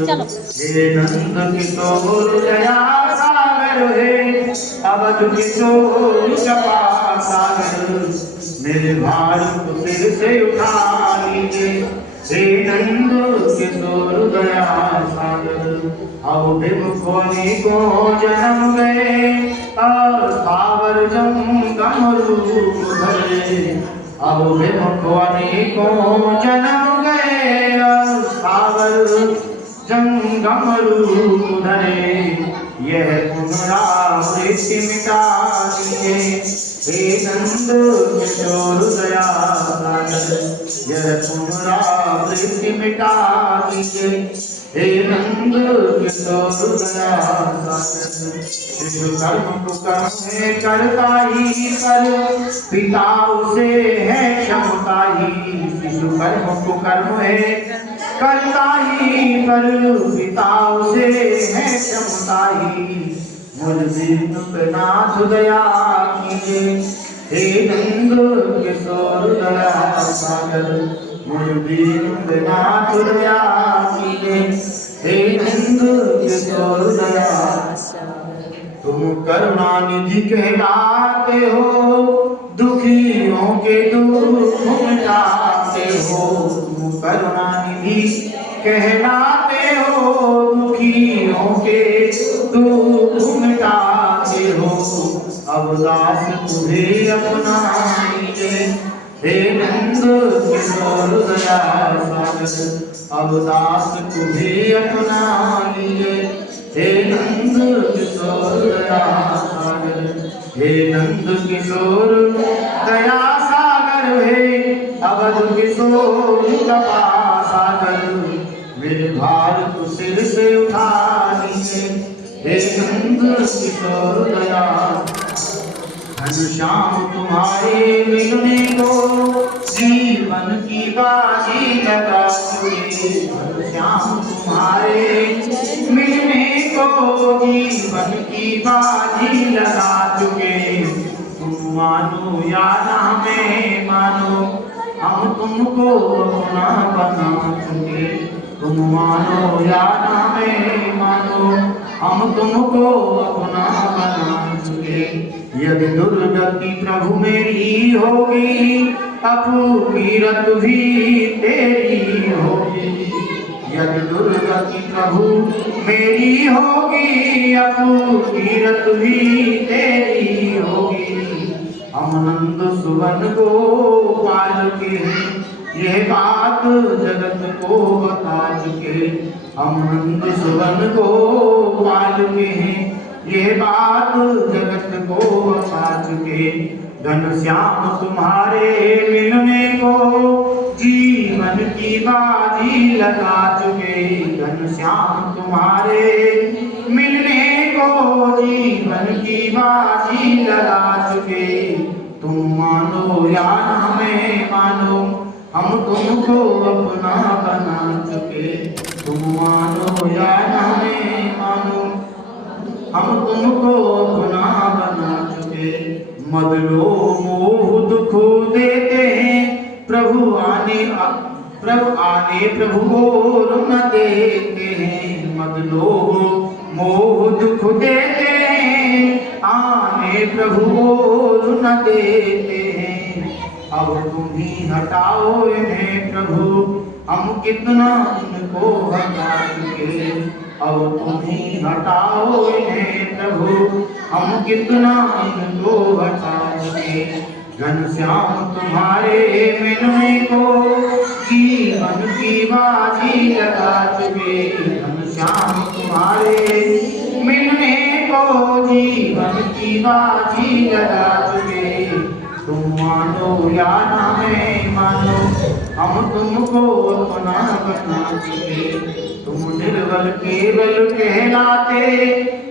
चलो हे नंद किशोर दया सागर हे अवध किशोर कृपा सागर मेरे भार को सिर से उठा लीजिए हे नंद किशोर दया सागर अब विमुखों को जन्म गए और सावर जंगम रूप धरे अब विमुखों को जन्म गए और सावर जंगम रूप धरे यह पुनरावृत्ति मिटा दिए हे नंद किशोर दया सागर यह पुनरावृत्ति मिटा दिए हे नंद किशोर दया सागर शिशु कर्म कुकर्म है करता ही कर पिता उसे है क्षमता ही शिशु कर्म कुकर्म है करता ही पर पिता उसे है क्षमता ही मुझे नाथ दया कीजिए हे नंद किशोर दया सागर मुझे नाथ दया कीजिए हे नंद किशोर दया तुम करुणा निधि कहलाते हो दुखियों के दुख मिटाते हो तुम करुणा निधि कहलाते हो दुखियों के दुख मिटाते हो अब दास तुम्हें अपना लीजिए हे नंद किशोर दया सागर अब दास तुम्हें अपना लीजिए हे नंद किशोर दया सागर हे नंद किशोर दया सागर हे अवध किशोर कृपा सागर मेरे भार को सिर से उठा लीजिए हे नंद किशोर दया घनश्याम तुम्हारे मिलने को जीवन की बाजी लगा चुके घनश्याम तुम्हारे मिलने को जीवन की बाजी लगा चुके तुम मानो या ना हमें मानो हम तुमको अपना बना चुके तुम मानो या ना हमें मानो हम तुमको अपना बना चुके यदि दुर्गति प्रभु मेरी होगी अपकीरत भी तेरी होगी यदि दुर्गति प्रभु मेरी होगी अपकीरत भी तेरी होगी हम नंद सुवन को पाल के यह बात जगत को बता चुके हम नंद सुवन को पाल के ये बात जगत को बता चुके घनश्याम तुम्हारे मिलने को जीवन की बाजी लगा चुके घनश्याम तुम्हारे मिलने को जीवन की बाजी लगा चुके तुम मानो या हमें मानो हम तुमको अपना बना चुके तुम मानो या हमें मानो हम तुमको अपना बना चुके मदलो मोह दुख देते हैं प्रभु आने प्रभु को न देते हैं मदलो मोह दुख देते हैं आने प्रभु को न देते हैं अब तुम ही हटाओ इन्हें प्रभु हम कितना इनको हटा चुके अब तुम ही हटाओ इन्हें प्रभु हम कितना इनको हटा चुके घनश्याम तुम्हारे मिलने को जीवन की बाजी लगा चुके घनश्याम तुम्हारे मिलने को जीवन की बाजी लगा चुके तुम मानो या ना मैं मानो हम तुमको अपना बना चुके तुम निर्बल केवल कहलाते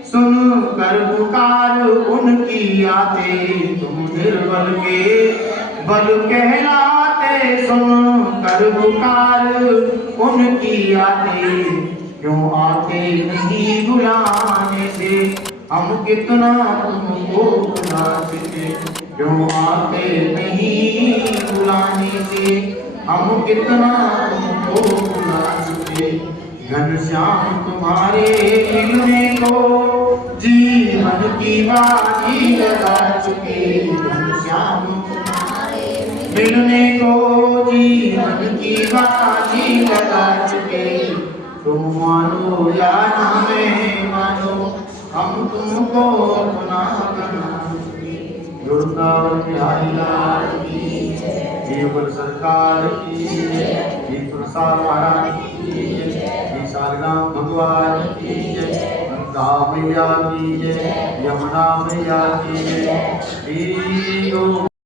सुन कर पुकार उनकी आते तुम निर्बल के बल कहलाते सुन कर पुकार उनकी आते क्यों आते नहीं बुलाने से हम कितना तुमको बुला सके क्यों आते नहीं बुलाने से, हम कितना तुमको बुला चुके। घनश्याम तुम्हारे मिलने को जीवन की बाजी लगा चुके। घनश्याम मिलने को जीवन की बाजी लगा चुके। तुम मानो या ना मैं मानो, हम तुमको अपना बना चुके। वृंदावन बिहारी लाल की जय, देवल सरकार की जय, श्री प्रसाद महाराज की जय, श्री सालग्राम भगवान की जय, गंगा मैया की जय, यमुना मैया की जय। श्री